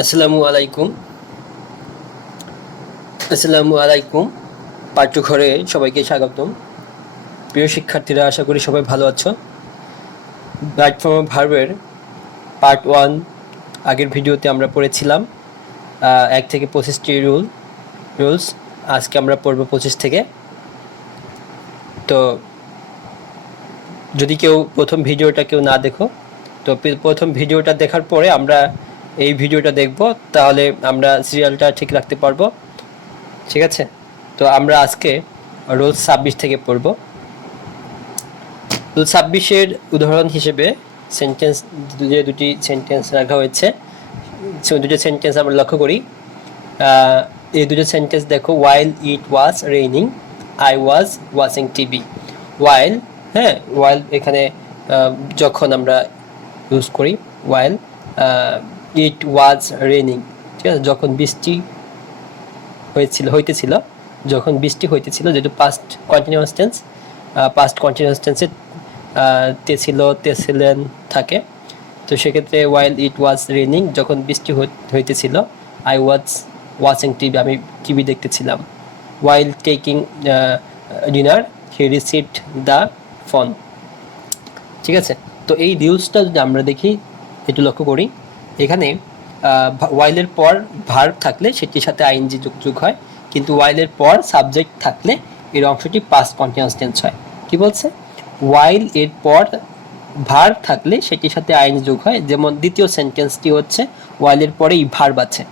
আসসালামু আলাইকুম। আসসালামু আলাইকুম। পাঠ্যঘরে সবাইকে স্বাগতম। প্রিয় শিক্ষার্থীরা, আশা করি সবাই ভালো আছো। রাইট ফর্ম ভার্বের পার্ট 1 আগের ভিডিওতে আমরা পড়েছিলাম 1 থেকে 25টি রুলস। আজকে আমরা পড়ব 25 থেকে। তো যদি কেউ প্রথম ভিডিওটা না দেখো, তো প্রথম ভিডিওটা দেখার পরে আমরা এই ভিডিওটা দেখব, তাহলে আমরা সিরিয়ালটা ঠিক রাখতে পারবো। ঠিক আছে, তো আমরা আজকে রুল 26 থেকে পড়ব। রুল 26-এর উদাহরণ হিসেবে সেন্টেন্স দুটি সেন্টেন্স রাখা হয়েছে। দুটো সেন্টেন্স আমরা লক্ষ্য করি। এই দুটো সেন্টেন্স দেখো, while it was raining I was watching TV. While, while এখানে যখন আমরা ইউজ করি ওয়াইল, ইট ওয়াজ রেইনিং, ঠিক আছে, যখন বৃষ্টি হইতেছিল, যখন বৃষ্টি হইতেছিল, যেহেতু past continuous tense, past continuous টেন্সে ছিলেন থাকে, তো সেক্ষেত্রে ওয়াইল ইট ওয়াজ রেইনিং, যখন বৃষ্টি হইতেছিল, আই ওয়াজ ওয়াচিং টিভি, আমি টিভি দেখতেছিলাম। While taking dinner he received the phone. ঠিক আছে, তো এই রুলসটা যদি আমরা দেখি, একটু লক্ষ্য করি, এখানে ওয়াইলের পর ভার্ব থাকলে সেটির সাথে আইএনজি যোগ হয়, কিন্তু ওয়াইলের পর সাবজেক্ট থাকলে এর অংশটি পাস্ট কন্টিনিউয়াস টেন্স হয়। কি বলছে? ওয়াইল এর পর ভার্ব থাকলে সেটির সাথে আইএনজি যোগ হয়। যেমন দ্বিতীয় সেন্টেন্সটি হচ্ছে ওয়াইলের পরেই ভার্ব আছে,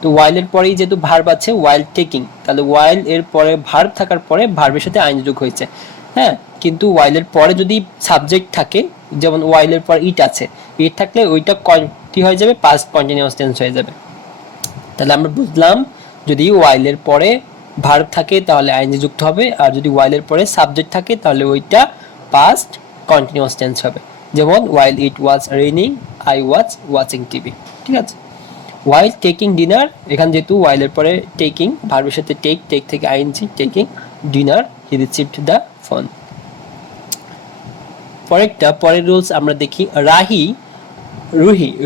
তো ওয়াইলের পরেই যেহেতু ভার্ব আছে, ওয়াইল টেকিং, তাহলে ওয়াইল এর পরে ভার্ব থাকার পরে ভার্বের সাথে আইএনজি যোগ হয়েছে। কিন্তু ওয়াইলের পরে যদি সাবজেক্ট থাকে, যেমন ওয়াইলের পর ইট আছে, ইট থাকলে ওইটা কি হয়ে যাবে? পাস্ট কন্টিনিউয়াস টেন্স হয়ে যাবে। তাহলে আমরা বুঝলাম, যদি ওয়াইলের পরে ভার্ব থাকে তাহলে আইএনজি যুক্ত হবে, আর যদি ওয়াইলের পরে সাবজেক্ট থাকে তাহলে ওইটা পাস্ট কন্টিনিউয়াস টেন্স হবে। যেমন while it was raining I was watching TV. ঠিক আছে, ওয়াইল টেকিং ডিনার, এখানে যেহেতু ওয়াইলের পরে টেকিং, ভার্বের সাথে টেক থেকে ING, taking dinner he received the phone. পরের রুলস আমরা দেখি।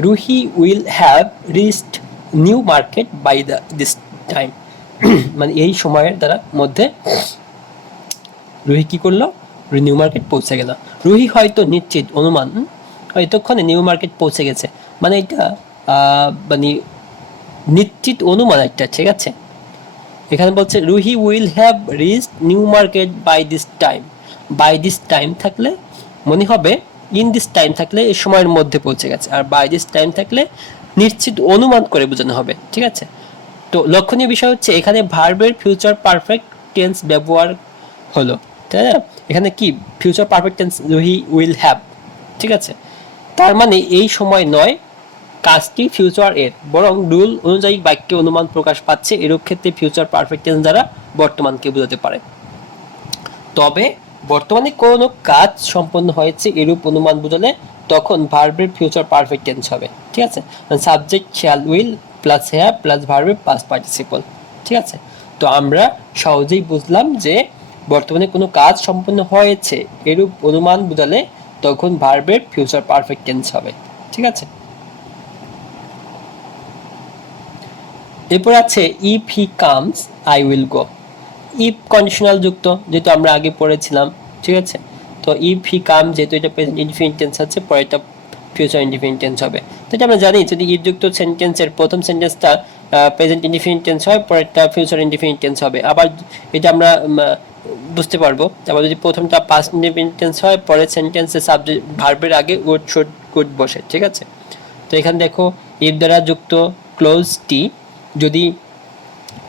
Ruhi will have reached New Market by this time. মানে এই সময়ের মধ্যে রুহি কি করলো? নিউ মার্কেট পৌঁছে গেল। রুহি হয়তো নিশ্চিত অনুমান এতক্ষণে নিউ মার্কেট পৌঁছে গেছে, মানে এটা মানে নিশ্চিত অনুমান একটা। ঠিক আছে, এখানে বলছে Ruhi will have reached New Market by this time. By this time থাকলে মনে হবে, ইন দিস টাইম থাকলে এই সময়ের মধ্যে পৌঁছে গেছে, আর বাই দিস টাইম থাকলে নিশ্চিত অনুমান করে বোঝানো হবে। ঠিক আছে, তো লক্ষণীয় বিষয় হচ্ছে এখানে ভার্বের ফিউচার পারফেক্ট টেন্স ব্যবহার হলো, তাই না? এখানে কি future perfect tense Ruhi will have. ঠিক আছে, তার মানে এই সময় নয়, কাজটি ফিউচার এর, বরং রুল অনুযায়ী বাক্যে অনুমান প্রকাশ পাচ্ছে। এরূপ ক্ষেত্রে ফিউচার পারফেক্ট টেন্স দ্বারা বর্তমানকে বোঝাতে পারে। তবে বর্তমানে কোনো কাজ সম্পন্ন হয়েছে এরূপ অনুমান বোঝালে তখন ভার্বের ফিউচার পারফেক্ট টেন্স হবে। ঠিক আছে, subject shall will plus have plus ভার্বের পাস্ট পার্টিসিপল। ঠিক আছে, তো আমরা সহজেই বুঝলাম যে বর্তমানে কোনো কাজ সম্পন্ন হয়েছে এরূপ অনুমান বোঝালে তখন ভার্বের ফিউচার পারফেক্ট টেন্স হবে। ঠিক আছে, এরপর আছে if he comes I will go. If conditional যুক্ত, যেহেতু আমরা আগে পড়েছিলাম। ঠিক আছে, তো ইফ হি কাম, যেহেতু এটা প্রেজেন্ট ইনডিফিনিট টেন্স আছে, পরে এটা ফিউচার ইনডিফিনিট টেন্স হবে। তো এটা আমরা জানি, যদি ইফ যুক্ত সেন্টেন্সের প্রথম সেন্টেন্সটা প্রেজেন্ট ইনডিফিনিট টেন্স হয়, পরেরটা ফিউচার ইনডিফিনিট টেন্স হবে। আবার এটা আমরা বুঝতে পারবো। আবার যদি প্রথমটা পাস্ট ইনডিফিনিট টেন্স হয়, পরের সেন্টেন্সে সাবজেক্ট ভার্বের আগে উড শুড কুড বসে। ঠিক আছে, তো এখানে দেখো, ইফ দ্বারা যুক্ত ক্লোজটি যদি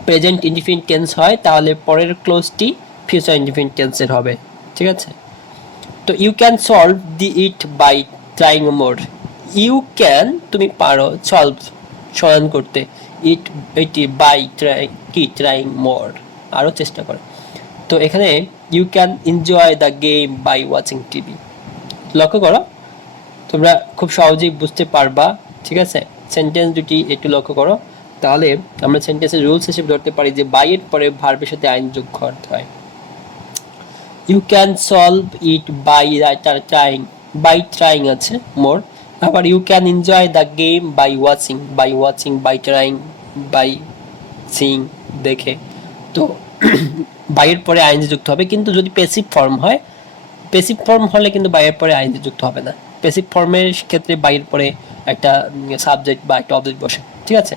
প্রেজেন্ট ইনডিফিনিট টেন্স হয়, তাহলে পরের ক্লোজটি ফিউচার ইনডিফিনিট টেন্সের হবে। ঠিক আছে, তো you can solve the it by trying more. You can, তুমি পারো, সলভ সমাধান করতে, এটি বাই ট্রাইং মোর, আরও চেষ্টা করে। তো এখানে you can enjoy the game by watching TV. লক্ষ্য করো, তোমরা খুব সহজেই বুঝতে পারবা। ঠিক আছে, সেন্টেন্স দুটি একটু লক্ষ্য করো, তাহলে আমরা সেন্টেন্সের রুলস হিসেবে ধরতে পারি যে বাই এর পরে ভার্বের সাথে আইন যোগ করতে হয়। You can solve it by trying, by trying আছে মোর, আবার you can enjoy the game by watching, by trying, by sing, দেখে। তো বাইয়ের পরে আইএনজি যুক্ত হবে, কিন্তু যদি প্যাসিভ ফর্ম হয়, প্যাসিভ ফর্ম হলে কিন্তু বাইয়ের পরে আইএনজি যুক্ত হবে না। প্যাসিভ ফর্মের ক্ষেত্রে বাইয়ের পরে একটা সাবজেক্ট বা একটা অবজেক্ট বসে, ঠিক আছে,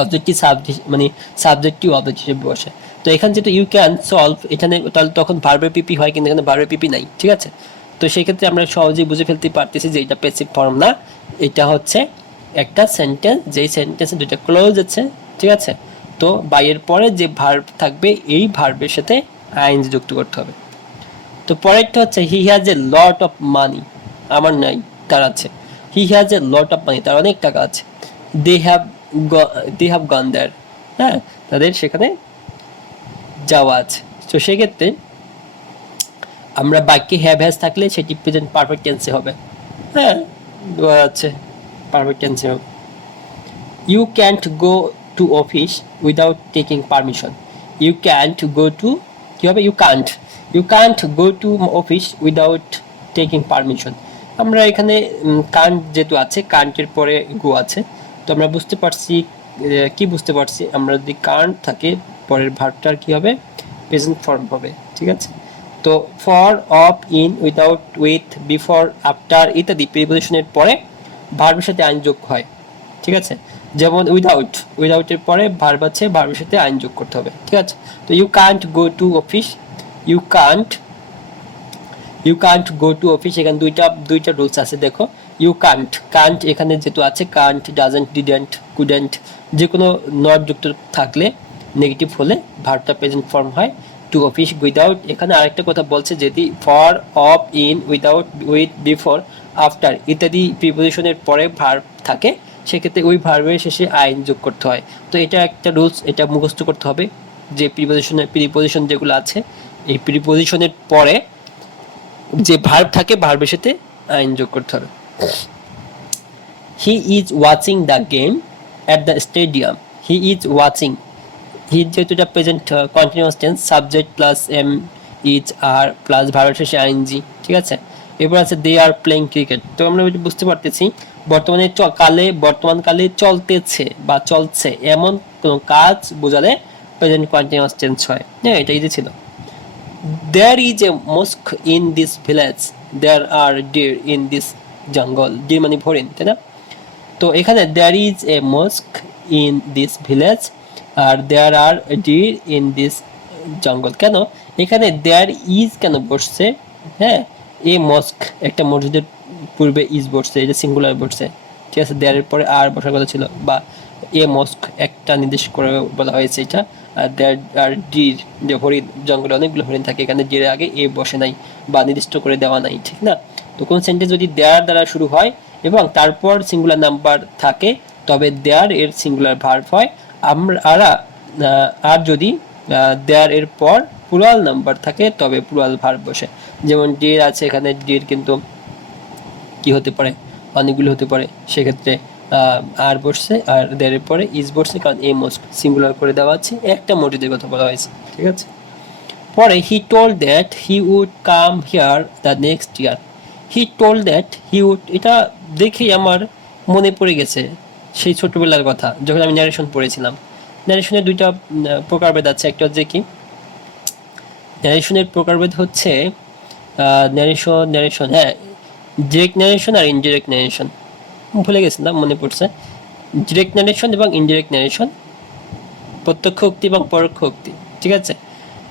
অবজেক্টটি সাবজেক্ট মানে সাবজেক্টটি অবজেক্ট হিসেবে বসে। তো এখানে যেহেতু ইউ ক্যান সলভ, এখানে তাহলে তখন ভার্বের পিপি হয়, কিন্তু এখানে ভার্বের পিপি নাই, ঠিক আছে। তো সেই ক্ষেত্রে আমরা সহজেই বুঝে ফেলতে পারতেছি যে এটা প্যাসিভ ফর্ম না, এটা হচ্ছে একটা সেন্টেন্স, যেই সেন্টেন্সে দুইটা ক্লোজ আছে, ঠিক আছে। তো বাইয়ের পরে যে ভার্ব থাকবে এই ভার্বের সাথে আইএনজি যুক্ত করতে হবে। তো পরেরটা হচ্ছে he has a lot of money, আমার নাই, তার আছে। He has a lot of money, তার অনেক টাকা আছে। দে হ্যাভ গন দেয়ার, হ্যাঁ, তাদের সেখানে যাওয়া আছে। তো সেক্ষেত্রে আমরা বাক্যে হ্যাভ হ্যাজ থাকলে সেটি প্রেজেন্ট পারফেক্ট টেন্সে হবে, হ্যাঁ, দেওয়া আছে পারফেক্ট টেন্সে হবে। You can't go to office without taking permission. You can't go to, কি হবে, you can't go to office without taking permission. আমরা এখানে কান্ট যেহেতু আছে, কান্টের পরে গো আছে, তো আমরা বুঝতে পারছি, কি বুঝতে পারছি, আমরা যদি কান্ট থাকে পরের ভার্বটার কি হবে, প্রেজেন্ট ফর্ম হবে, ঠিক আছে। তো for, of, in, without, with, before, after ইত্যাদি প্রিপোজিশনের পরে ভার্বের সাথে আইন যোগ হয়, ঠিক আছে। যেমন উইদাউটের পরে ভার্ব আছে, ভার্বের সাথে আইন যোগ করতে হবে, ঠিক আছে। তো you can't go to office, you can't go to office, এখানে দুইটা রুলস আছে, দেখো। ইউ কান্ট এখানে যেহেতু আছে, কান্ট, ডাজন্ট, ডিডন্ট, কুডন্ট, যে কোনো নট যুক্ত থাকলে নেগেটিভ হলে ভার্বটা প্রেজেন্ট ফর্ম হয়। টু অফিস, উইদাউট, এখানে আরেকটা কথা বলছে, যদি for, of, in, without, with, before, after ইত্যাদি প্রিপোজিশনের পরে ভার্ব থাকে, সেক্ষেত্রে ওই ভার্বের শেষে আইন যোগ করতে হয়। তো এটা একটা রুলস, এটা মুখস্থ করতে হবে, যে প্রিপোজিশন যেগুলো আছে, এই প্রিপোজিশনের পরে যে ভার্ব থাকে ভার্বের সাথে আইন যোগ করতে হবে। He is watching the game at the stadium. He is watching, he যেহেতু এটা present continuous tense, subject plus am, is, are plus ভার্বের শেষে আইএনজি, ঠিক আছে। এরপর আছে দে আর প্লেইং ক্রিকেট। তো আমরা বুঝতে পারতেছি বর্তমান কালে চলতেছে বা চলছে এমন কোনো কাজ বোঝালে প্রেজেন্ট কন্টিনিউয়াস টেন্স হয়, হ্যাঁ, এটা ইজি ছিল। There is a mosque in this village. There are deer in this jungle. Deer মানে হরিণ, তাই না? তো এখানে there is a mosque in this village R there are deer in this jungle। কেন এখানে there is কেন বসছে? হ্যাঁ, এ mosque একটা মসজিদের পূর্বে is বসছে, এটা সিঙ্গুলার বসছে, ঠিক আছে। there এর পরে আর বসার কথা ছিল, বা এ mosque একটা নির্দেশ করে বলা হয়েছে এটা। আর there are deer, যে হরিণ, জঙ্গলে অনেকগুলো হরিণ থাকে, এখানে deer এর আগে এ বসে নাই বা নির্দিষ্ট করে দেওয়া নাই, ঠিক না? তো কোন সেন্টেন্স যদি there দ্বারা শুরু হয় এবং তারপর সিঙ্গুলার নাম্বার থাকে, তবে there এর সিঙ্গুলার ভার্ব হয়। আর যদি there এর পর প্লুরাল নাম্বার থাকে তবে প্লুরাল ভার্ব বসে। যেমন deer আছে, এখানে deer কিন্তু কি হতে পারে, অনেকগুলো হতে পারে, সেক্ষেত্রে আর বসছে, আর there এর পরে is বসছে, কারণ এ মস্ক সিঙ্গুলার করে দেওয়া আছে, একটা মসজিদের কথা বলা হয়েছে, ঠিক আছে। পরে he told that he would come here the next year. He told that he would, এটা দেখেই আমার মনে পড়ে গেছে সেই ছোটবেলার কথা, যখন আমি ন্যারেশন পড়েছিলাম। ন্যারেশনের দুইটা প্রকারভেদ আছে, একটা হচ্ছে কি, ন্যারেশনের প্রকারভেদ হচ্ছে ন্যারেশন, হ্যাঁ, ডিরেক্ট ন্যারেশন আর ইনডিরেক্ট ন্যারেশন। ভুলে গেছিলাম, মনে পড়ছে। ডিরেক্ট ন্যারেশন এবং ইনডিরেক্ট ন্যারেশন, প্রত্যক্ষ উক্তি এবং পরোক্ষ উক্তি, ঠিক আছে।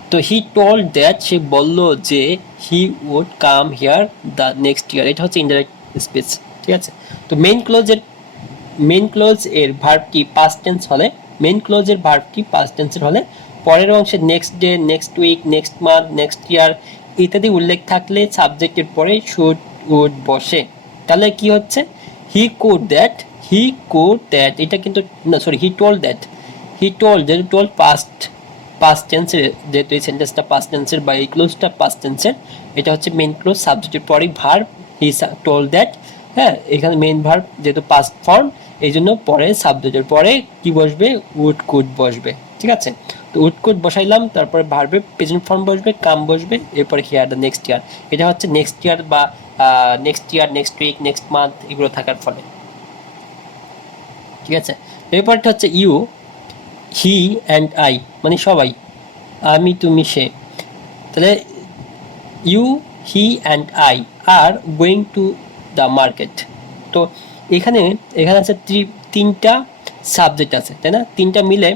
তো হি টোল্ড দ্যাট, সে বলল যে he would come here the next year, এটা হচ্ছে ইনডাইরেক্ট স্পিচ, ঠিক আছে। তো মেইন ক্লোজ এর ভার্বটি পাস্ট টেন্স হলে, পরের অংশে next day, next week, next month, next year ইত্যাদি উল্লেখ থাকলে সাবজেক্টের পরে শুড, উড বসে। তাহলে কি হচ্ছে, হি কুড দ্যাট, এটা কিন্তু না, সরি, হি টোল্ড, যেহেতু টোল্ড পাস্ট টেন্সের, যেহেতু এই সেন্টেন্সটা পাস্ট টেন্সের বা এই ক্লোজটা পাস্ট টেন্সের, এটা হচ্ছে মেইন ক্লোজ, সাবজেক্টের পরে ভার্ব, হি টোল্ড দ্যাট, হ্যাঁ, এখানে মেইন ভার্ব যেহেতু পাস্ট ফর্ম, এই জন্য পরে সাবজেক্টের পরে কি বসবে, উড কুড বসবে, ঠিক আছে। তো উড কুড বসাইলাম, তারপরে ভার্বে প্রেজেন্ট ফর্ম বসবে, কাম বসবে, এরপরে হিয়ার দ্য নেক্সট ইয়ার, এটা হচ্ছে নেক্সট ইয়ার বা next year, next week, next month এগুলো থাকার ফলে। ঠিক আছে, এরপরটা হচ্ছে ইউ, হি অ্যান্ড আই, মানে সবাই, আমি, তুমি, সে। তাহলে you, he and I are going to the market. তো এখানে এখানে আছে তিনটা সাবজেক্ট আছে, তাই না? তিনটা মিলে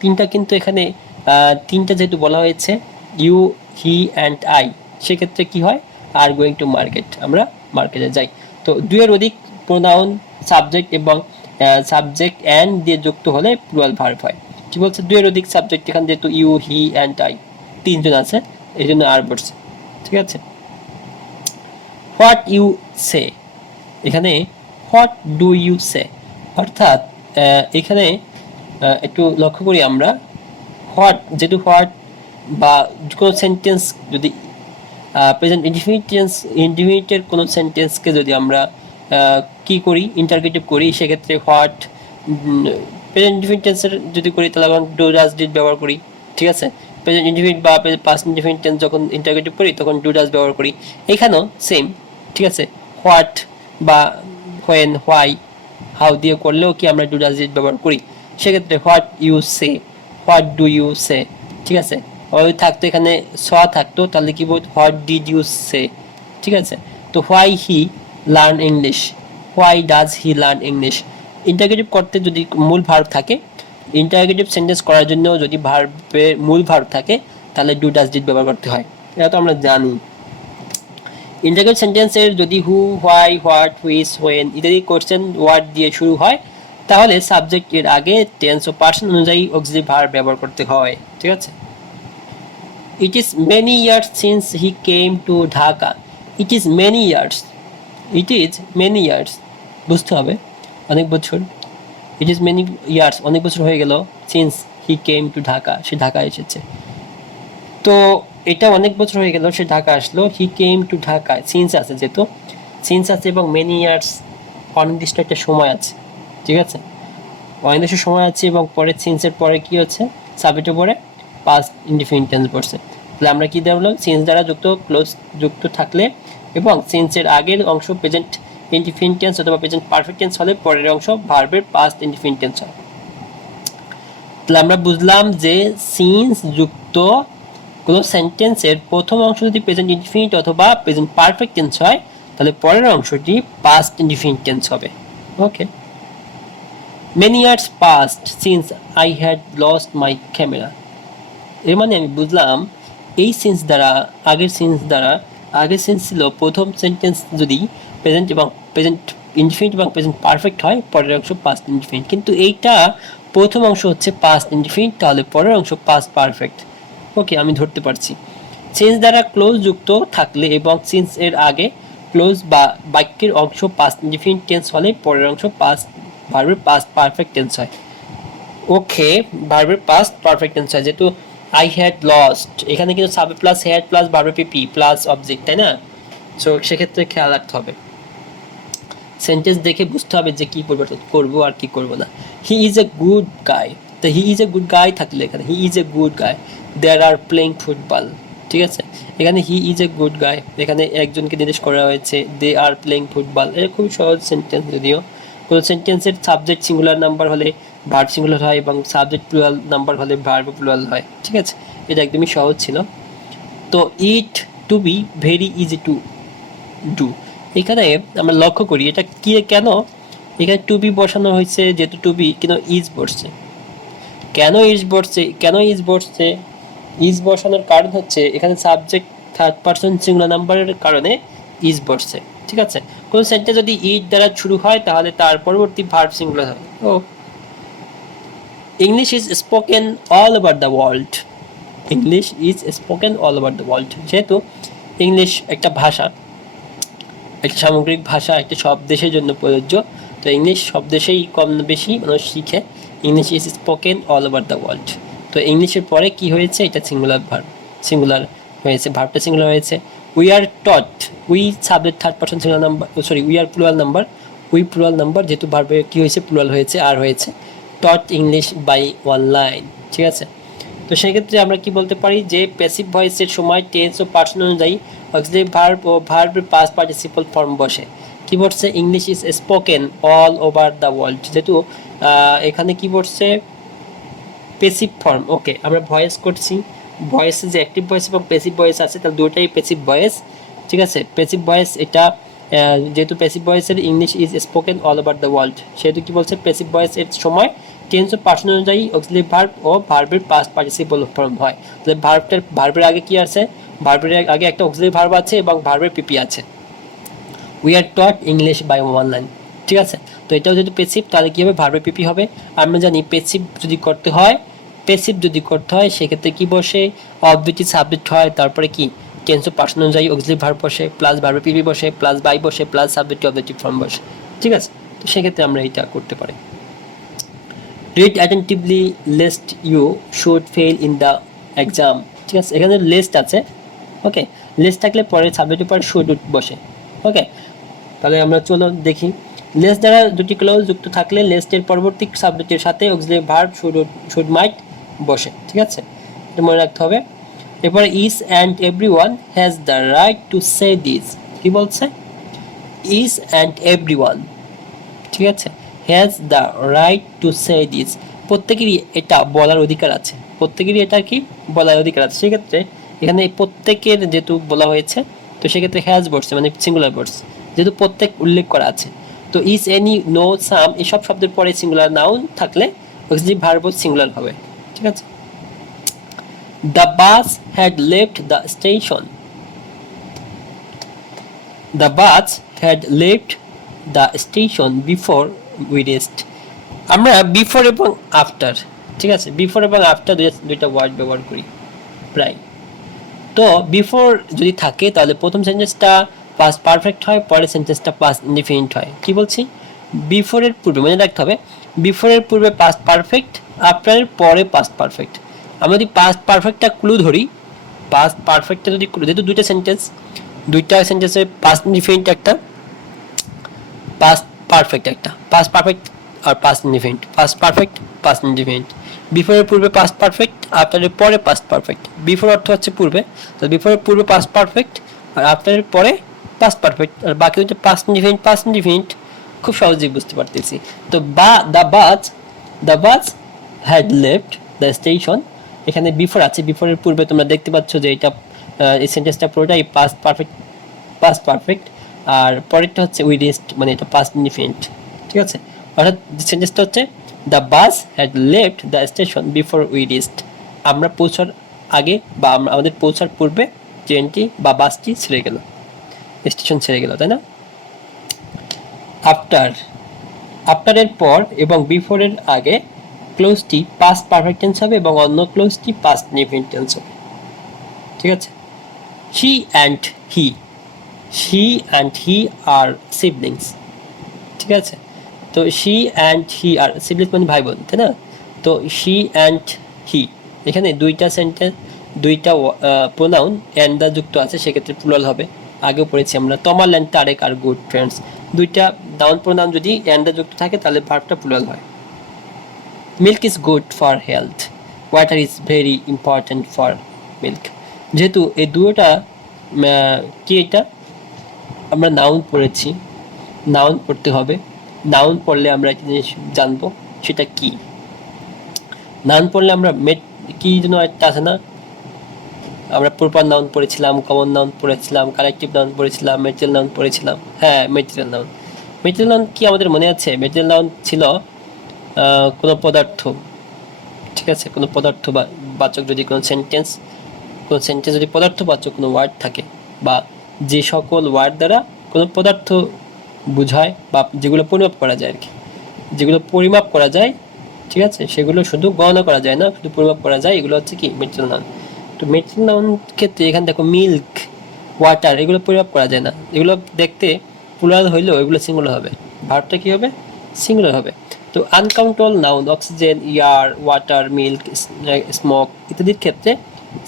তিনটা, কিন্তু এখানে তিনটা যেহেতু বলা হয়েছে ইউ, হি অ্যান্ড আই, সেক্ষেত্রে কি হয়, আর গোয়িং টু মার্কেট, আমরা মার্কেটে যাই। তো দুইয়ের অধিক প্রোনাউন সাবজেক্ট এবং সাবজেক্ট অ্যান্ড দিয়ে যুক্ত হলে প্লুরাল ভার্ব হয়। কি বলছে, দুইয়ের অধিক সাবজেক্ট, এখানে যেহেতু ইউ, হি অ্যান্ড আই তিনজন আছে, এই জন্য আর বলছে। ঠিক আছে, হোয়াট ইউ সে, এখানে হোয়াট ডু ইউ সে, অর্থাৎ এখানে একটু লক্ষ্য করি আমরা, হোয়াট যেহেতু হোয়াট বা কোনো সেন্টেন্স যদি প্রেজেন্ট ইনডিফিনিটের কোনো সেন্টেন্সকে যদি আমরা কি করি, ইন্টারগেটিভ করি, সেক্ষেত্রে হোয়াট, প্রেজেন্ট ইনডিফিনিট টেন্সের যদি করি তাহলে আমরা ডু ডাজ ডিড ব্যবহার করি। ঠিক আছে, প্রেজেন্ট ইনডিফিনিট বা পাস্ট ইনডিফিনিট টেন্স যখন ইন্টারগেটিভ করি তখন ডু ডাজ ব্যবহার করি। এখানেও সেম। ঠিক আছে, হোয়াট বা হোয়েন, হোয়াই, হাউ দিয়ে করলেও কি আমরা ডু ডাজ ডিড ব্যবহার করি। সেক্ষেত্রে what you say, what do you say. ঠিক আছে, ওই থাকতো এখানে স থাকতো, তাহলে কি বলতো, হোয়াট ডিড ইউ সে। ঠিক আছে, তো why he learn English, why does he learn English. Interrogative করতে যদি মূল ভার্ব থাকে, ইন্টারগেটিভ সেন্টেন্স করার জন্য যদি ভার্বের মূল ভার্ব থাকে তাহলে ডু ডাজ ডিড ব্যবহার করতে হয়, এটা তো আমরা জানি। ইন্টারগেটিভ সেন্টেন্সের যদি হু, হোয়াই, হোয়াট, হুইচ, হোয়েন ইত্যাদি কোশ্চেন ওয়ার্ড দিয়ে শুরু হয় তাহলে সাবজেক্ট এর আগে টেন্স ও পার্সন অনুযায়ী অক্সিলারি ভার্ব ব্যবহার করতে হয়। ঠিক আছে, it is many years since he came to Dhaka. It is many years, it is many years বুঝতে হবে, অনেক বছর। ইট ইজ মেনি ইয়ার্স অনেক বছর হয়ে গেল, since he came to Dhaka, সে ঢাকা এসেছে। তো এটা অনেক বছর হয়ে গেল সে ঢাকা আসলো, হি কেম টু ঢাকা, সিন্স আছে যেহেতু, সিন্স আছে এবং মেনি ইয়ার্স অনির্দিষ্ট একটা সময় আছে। ঠিক আছে, অনির্দিষ্ট সময় আছে এবং পরে সিন্সের পরে কি হচ্ছে, সাবজেক্টের পরে পাস্ট ইনডিফিনিট টেন্স পড়ছে। তাহলে আমরা কি দেখলাম, সিন্স দ্বারা ক্লোজ যুক্ত থাকলে এবং সিন্সের আগের অংশ প্রেজেন্ট ইনডিফিনিট টেন্স অথবা প্রেজেন্ট পারফেক্ট টেন্স হলে পরের অংশ ভার্বের পাস্ট ইনডিফিনিট টেন্স হয়। তাহলে আমরা বুঝলাম যে সিন্স যুক্ত কোনো সেন্টেন্সের প্রথম অংশ যদি প্রেজেন্ট ইনডিফিনিট অথবা প্রেজেন্ট পারফেক্ট টেন্স হয় তাহলে পরের অংশটি পাস্ট ইনডিফিনিট টেন্স হবে। Okay, many years past since I had lost my camera. এর মানে আমি বুঝলাম এই সেন্স দ্বারা, আগের সেন্স ছিল প্রথম সেন্টেন্স যদি প্রেজেন্ট এবং প্রেজেন্ট ইনডিফিনিট এবং প্রেজেন্ট পারফেক্ট হয় পরের অংশ পাস্ট ইনডিফিনিট, কিন্তু এইটা প্রথম অংশ হচ্ছে পাস্ট ইনডিফিনিট, তাহলে পরের অংশ পাস্ট পারফেক্ট। ওকে, আমি ধরতে পারছি। সেন্স দ্বারা ক্লোজ যুক্ত থাকলে এবং সেন্স এর আগে ক্লোজ বা বাক্যের অংশ পাস্ট ইনডিফিনিট টেন্স হলে পরের অংশ পাস্ট ভার্বের পাস্ট পারফেক্ট টেন্স হয়। ওকে, ভার্বের পাস্ট পারফেক্ট টেন্স হয়, যেহেতু আই হ্যাড লস্ট, এখানে কিন্তু সাবজেক্ট প্লাস হ্যাড প্লাস ভার্বের পিপি প্লাস অবজেক্ট, তাই না? সো সেক্ষেত্রে খেয়াল রাখতে হবে, সেন্টেন্স দেখে বুঝতে হবে যে কি পরিবর্তন করবো আর কি করবো না। হি ইজ এ গুড গাই, তো হি ইজ এ গুড গাই থাকলে এখানে he is a good guy, there are playing football. ঠিক আছে, এখানে হি ইজ এ গুড গাই, এখানে একজনকে নির্দেশ করা হয়েছে, দে আর প্লেইং ফুটবল। এটা খুবই সহজ সেন্টেন্স, যদিও কোনো সেন্টেন্সের সাবজেক্ট সিঙ্গুলার নাম্বার হলে ভার্ব সিঙ্গুলার হয় এবং সাবজেক্ট প্লুরাল নাম্বার হলে ভার্ব প্লুরাল হয়। ঠিক আছে, এটা একদমই সহজ ছিল। তো it to be very easy to do, এখানে আমরা লক্ষ্য করি এটা কি, কেন এখানে টু বি বসানো হয়েছে, যেহেতু টু বি কেন ইজ বসছে, ইজ বসানোর কারণ হচ্ছে এখানে সাবজেক্ট থার্ড পারসন সিঙ্গুলার নাম্বারের কারণে ইজ বসছে। ঠিক আছে, কোন সেন্টেন্স যদি ইজ দ্বারা শুরু হয় তাহলে তার পরবর্তী ভার্ব সিঙ্গুলার হবে। ও, English is spoken all over the world, English is spoken all over the world, যেহেতু ইংলিশ একটা ভাষা, একটা সামগ্রিক ভাষা, একটা সব দেশের জন্য প্রযোজ্য, তো ইংলিশ সব দেশেই কম বেশি মানুষ শিখে। English is spoken all over the world, তো ইংলিশের পরে কি হয়েছে, এটা সিঙ্গুলার ভার্ব, সিঙ্গুলার হয়েছে, ভার্বটা সিঙ্গুলার হয়েছে। We are taught, we subject third person singular number, sorry we are plural number, we plural number, যেহেতু ভার্বে কি হয়েছে, প্লুরাল হয়েছে, আর হয়েছে, taught English by one line. ঠিক আছে, তো সেক্ষেত্রে আমরা কি বলতে পারি যে প্যাসিভ ভয়েসের সময় টেন্স ও পার্সন অনুযায়ী অক্সিলারি ভার্ব ও ভার্বের পাস্ট পার্টিসিপল ফর্ম বসে। কি বলছে? English is spoken all over the world, যেহেতু এখানে কি বলছে? Passive form. ওকে, আমরা ভয়েস করছি, ভয়েসে যে অ্যাক্টিভ ভয়েস এবং প্যাসিভ ভয়েস আছে, তাহলে দুটোই প্যাসিভ ভয়েস। ঠিক আছে, প্যাসিভ ভয়েস এটা যেহেতু প্যাসিভ ভয়েসের English is spoken all over the world, সেহেতু কি বলছে? প্যাসিভ ভয়েস এর সময় টেন্স ও পার্সন অনুযায়ী অক্সিলারি ভার্ব ও ভার্বের পাস্ট পার্টিসিপল ফর্ম হয়। তাহলে ভার্বের আগে কি আছে? ভার্বের আগে একটা অক্সিলারি ভার্ব আছে এবং ভার্বের পিপি আছে। We are taught English by one line. ঠিক আছে, তো এটাও যদি প্যাসিভ, তাহলে কি হবে? ভার্বের পিপি হবে। আমরা জানি প্যাসিভ যদি করতে হয় সেক্ষেত্রে কি বসে? অবজেক্টিভ সাবজেক্ট হয়, তারপরে কি টেন্স ও পার্সন অনুযায়ী অক্সিলারি ভার্ব বসে, প্লাস ভার্বের পিপি বসে, প্লাস বাই বসে, প্লাস সাবজেক্ট অবজেক্টিভ ফর্ম বসে। ঠিক আছে, তো সেক্ষেত্রে আমরা এটা করতে পারি। Read attentively lest you should fail in the exam. ঠিক আছে, এখানে লিস্ট আছে। ওকে, লিস্ট থাকলে পরে সাবজেক্টের পর শুড বসে। ওকে, তাহলে আমরা চলো দেখি। লেস দ্বারা দুটি ক্লজ যুক্ত থাকলে লেস্টের পরবর্তী সাবজেক্টের সাথে অক্সিলারি ভার্ব শুড মাইট বসে। ঠিক আছে, এটা মনে রাখতে হবে। এরপরে is and everyone has the right to say this. কি বলছে? ইজ অ্যান্ড এভরিওয়ান, ঠিক আছে, has the right to say this, প্রত্যেকেরই এটা বলার অধিকার আছে। প্রত্যেকেরই এটা কি বলার অধিকার আছে। সেক্ষেত্রে এখানে প্রত্যেকের যেহেতু বলা হয়েছে, তো সেক্ষেত্রে হ্যাজ বসছে, মানে সিঙ্গুলার বসছে, যেহেতু প্রত্যেক উল্লেখ করা আছে। তো ইজ, এনি, নো, সাম এসব শব্দের পরে সিঙ্গুলার নাউন থাকলে অক্সিলারি ভার্ব সিঙ্গুলার হবে। ঠিক আছে। The bus had left the station. The bus had left the station before we rest. আমরা বিফোর এবং আফটার, ঠিক আছে, বিফোর এবং আফটার দুইটা ওয়ার্ড ব্যবহার করি প্রায়। তো বিফোর যদি থাকে তাহলে প্রথম সেন্টেন্সটা পাস্ট পারফেক্ট হয়, পরের সেন্টেন্সটা পাস্ট ইনডিফিনিট হয়। কি বলছি? বিফোরের পূর্বে, মনে রাখতে হবে, বিফোরের পূর্বে পাস্ট পারফেক্ট, আফটারের পরে পাস্ট পারফেক্ট। আমরা যদি পাস্ট পারফেক্টটা ক্লু ধরি, পাস্ট পারফেক্টটা যদি ক্লু, যেহেতু দুইটা সেন্টেন্সে পাস্ট ইনডিফিনিট একটা, পাস্ট পারফেক্ট একটা, পাস্ট পারফেক্ট আর past indefinite, past perfect past indefinite. বিফোরের পূর্বে পাস্ট পারফেক্ট, আফটারের পরে পাস্ট পারফেক্ট। বিফোর অর্থ হচ্ছে পূর্বে, তো বিফোরের পূর্বে পাস্ট পারফেক্ট আর আফটারের পরে পাস্ট পারফেক্ট, আর বাকি হচ্ছে পাস্ট ইনডিফিনিট। খুব সহজেই বুঝতে পারতেছি। তো the bus had left the station, এখানে বিফোর আছে, বিফোরের পূর্বে তোমরা দেখতে পাচ্ছ যে এটা এই সেন্টেন্সটা পুরোটাই পাস্ট পারফেক্ট, আর পরেরটা হচ্ছে উই রেস্ট, মানে এটা পাস্ট ইনডিফিনিট। ঠিক আছে, অর্থাৎ সেন্টেন্সটা হচ্ছে the bus had left the station before we rest. আমরা পৌঁছার আগে বা আমাদের পৌঁছার পূর্বে ট্রেনটি বা বাসটি ছেড়ে গেল, স্টেশন ছেড়ে গেল, তাই না? আফটারের পর এবং বিফোরের আগে ক্লোজটি পাস্ট পারফেক্ট টেন্স হবে এবং অন্য ক্লোজটি পাস্ট ইনডিফিনিট টেন্স হবে। ঠিক আছে। She and he are siblings. ঠিক আছে, তো she and he are siblings মানে ভাই বোন, তাই না? তো শি অ্যান্ড হি, এখানে দুইটা প্রোনাউন অ্যান্ড দা যুক্ত আছে, সেক্ষেত্রে প্লুরাল হবে। আগেও পড়েছি আমরা, Tamal and Tarek are good friends. দুইটা নাউন প্রোনাউন যদি অ্যান্ড দা যুক্ত থাকে তাহলে ভার্বটা প্লুরাল হয়। Milk is good for health, water is very important for milk. যেহেতু এই দুটোটা কি, এটা আমরা নাউন পড়েছি, নাউন পড়তে হবে। নাউন পড়লে আমরা একটা জিনিস জানবো, সেটা কি। নাউন পড়লে আমরা কি যেন একটা আছে না, আমরা প্রপার নাউন পড়েছিলাম, কমন নাউন পড়েছিলাম, কালেকটিভ নাউন পড়েছিলাম, ম্যাটেরিয়াল নাউন পড়েছিলাম। হ্যাঁ, ম্যাটেরিয়াল নাউন কি আমাদের মনে আছে? ম্যাটেরিয়াল নাউন ছিল কোনো পদার্থ, ঠিক আছে, কোনো পদার্থ বা বাচক, যদি কোনো সেন্টেন্স যদি পদার্থবাচক কোনো ওয়ার্ড থাকে, বা যে সকল ওয়ার্ড দ্বারা কোনো পদার্থ বোঝায় বা যেগুলো পরিমাপ করা যায় আর কি, যেগুলো পরিমাপ করা যায়, ঠিক আছে, সেগুলো শুধু গণনা করা যায় না, শুধু পরিমাপ করা যায়, এগুলো হচ্ছে কি ম্যাটেরিয়াল নাউন। তো ম্যাটেরিয়াল নাউন ক্ষেত্রে এখানে দেখো মিল্ক, ওয়াটার, এগুলো পরিমাপ করা যায় না, এগুলো দেখতে প্লুরাল হইলেও এগুলো সিঙ্গুলার হবে, ভার্বটা কি হবে? সিঙ্গুলার হবে। তো uncountable noun, oxygen, air, water, milk, smoke ইত্যাদির ক্ষেত্রে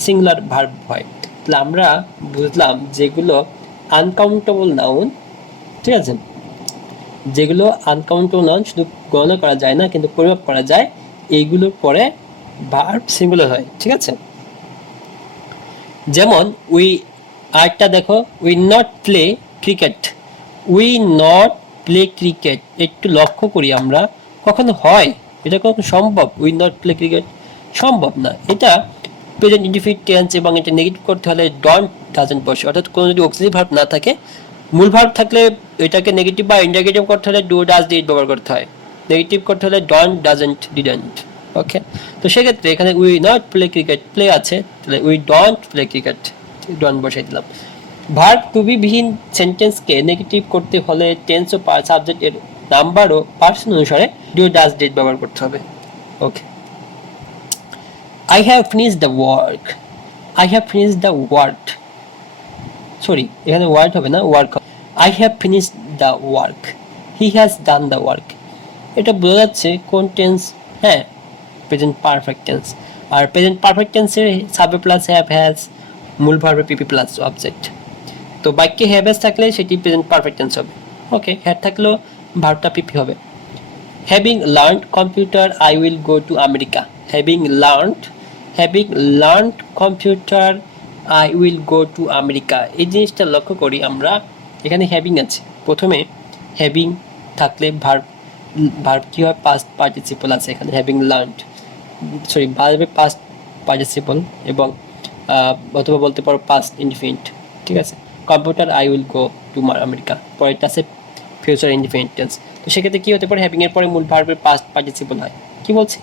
সিঙ্গুলার ভার্ব হয়। তাহলে আমরা বুঝলাম যেগুলো আনকাউন্টেবল নাউন, ঠিক আছে, যেগুলো আনকাউন্টেবল নাউন, শুধু গণনা করা যায় না কিন্তু পরিমাপ করা যায়, এইগুলোর পরে ভার্ব সিঙ্গুলার হয়। ঠিক আছে, যেমন আরেকটা দেখো, we not play cricket, we not play cricket, একটু লক্ষ্য করি আমরা, কখনো হয় এটা, কখনো সম্ভব? উই নট প্লে ক্রিকেট সম্ভব না। এটা প্রেজেন্ট ইনডিফিনিট টেন্স এবং এটা নেগেটিভ করতে হলে ডন্ট ডাজন্ট বসে, অর্থাৎ কোনো যদি অক্সিলারি ভার্ব না থাকে, মূল ভার্ব থাকলে এটাকে নেগেটিভ বা ইন্টারগেটিভ করতে হলে ডু ডাজ ডিড ব্যবহার করতে হয়, নেগেটিভ করতে হলে ডন্ট ডাজন্ট ডিডন্ট। ওকে, তো সেক্ষেত্রে এখানে we not play cricket, play আছে, তাহলে we don't play cricket, don't বসাই দিলাম। ভার্ব টু বি বিহীন সেন্টেন্সকে নেগেটিভ করতে হলে টেন্স ও সাবজেক্ট এর নাম্বার ও পার্সন অনুসারে ডু ডাজ ডিড ব্যবহার করতে হবে। ওকে, I have finished the work, I have finished the work, sorry এখানে ওয়ার্ড হবে না, work. I have finished the work, he has done the work, এটা বোঝা যাচ্ছে কোন টেন্স? হ্যাঁ, প্রেজেন্ট পারফেক্ট টেন্স। আর প্রেজেন্ট পারফেক্ট টেন্সের সাবজেক্ট প্লাস হ্যাভ হ্যাজ, মূল ভার্বে পিপি প্লাস অবজেক্ট। তো বাক্যে হ্যাভ হ্যাজ থাকলে সেটি প্রেজেন্ট পারফেক্ট টেন্স হবে। ওকে, হ্যাড থাকলেও ভার্বটা পিপি হবে। Having learned computer I will go to America, having learned computer I will go to America, এই জিনিসটা লক্ষ্য করি আমরা, এখানে হ্যাভিং আছে, প্রথমে হ্যাভিং থাকলে ভার্ব কি হয়? পাস্ট পার্টিসিপল আছে এখানে, হ্যাভিং লার্নড, সরি ভার্বে পাস্ট পার্টিসিপল এবং অথবা বলতে পারো পাস্ট ইনডিফিনিট, ঠিক আছে। Computer I will go to America, পরেরটা আছে ফিউচার ইনডিফিনিট টেন্স। তো সেক্ষেত্রে কি হতে পারে? হ্যাভিং এর পরে মূল ভার্বের পাস্ট পার্টিসিপল হয়। কি বলছি?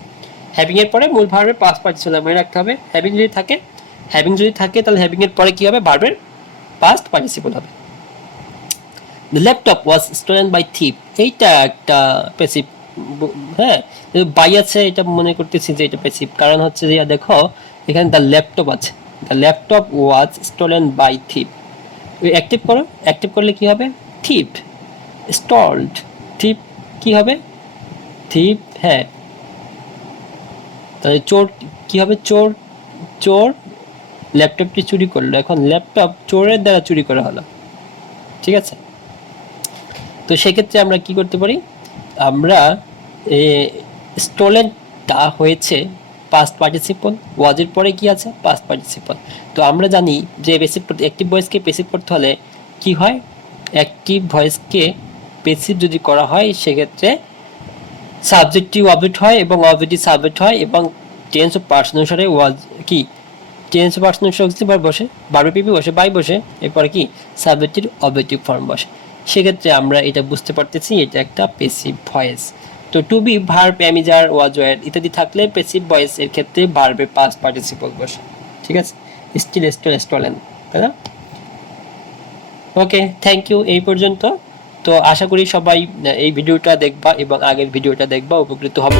হ্যাভিং এর পরে মূল ভার্বের পাস্ট পার্টিসিপল মনে রাখতে হবে। হ্যাভিং যদি থাকে তাহলে হ্যাভিং এর পরে কি হবে? ভার্বের পাস্ট পার্টিসিপল হবে। The laptop was stolen by thief, এইটা একটা প্যাসিভ, হ্যাঁ, বাই আছে, এটা মনে করতেছি যে এটা প্যাসিভ, কারণ হচ্ছে যে দেখো এখানে দ্য ল্যাপটপ আছে, the laptop was stolen by thief. Active করো, অ্যাক্টিভ করলে কি হবে? থিপ, স্টলড, থিপ কি হবে? থিপ, হ্যাঁ, তাহলে চোর কি হবে? চোর ল্যাপটপটি চুরি করলো, এখন ল্যাপটপ চোরের দ্বারা চুরি করা হলো, ঠিক আছে। তো সেক্ষেত্রে আমরা কি করতে পারি? আমরা স্টোলেনটা হয়েছে পাস্ট পার্টিসিপল, ওয়াজের পরে কি আছে? Past participle. তো আমরা জানি যে অ্যাক্টিভ ভয়েসকে প্যাসিভ করতে হলে কি হয়? অ্যাক্টিভ ভয়েসকে প্যাসিভ যদি করা হয় সেক্ষেত্রে সাবজেক্টিভ অবজেক্ট হয় এবং অবজেক্টিভ সাবজেক্ট হয় এবং টেন্স ও পার্সন অনুসারে ওয়াজ কি টেন্স ও পার্সন অনুসারে ভার্ব বসে, ভার্বে পিপি বসে, বাই বসে, এরপরে কি সাবজেক্টের অবজেক্টিভ ফর্ম বসে। সেক্ষেত্রে আমরা এটা বুঝতে পারতেছি এটা একটা প্যাসিভ ভয়েস। তো টু বি, ভার্ব, অ্যামিজার, ওয়াজ, ওয়ার ইত্যাদি থাকলে প্যাসিভ ভয়েস এর ক্ষেত্রে ভার্বের পাস্ট পার্টিসিপল বসে, ঠিক আছে। স্টিল, স্টোল, স্টোলেন, তাই না? ওকে, থ্যাংক ইউ, এই পর্যন্ত। তো আশা করি সবাই এই ভিডিওটা দেখবা এবং আগের ভিডিওটা দেখবা, উপকৃত হবে।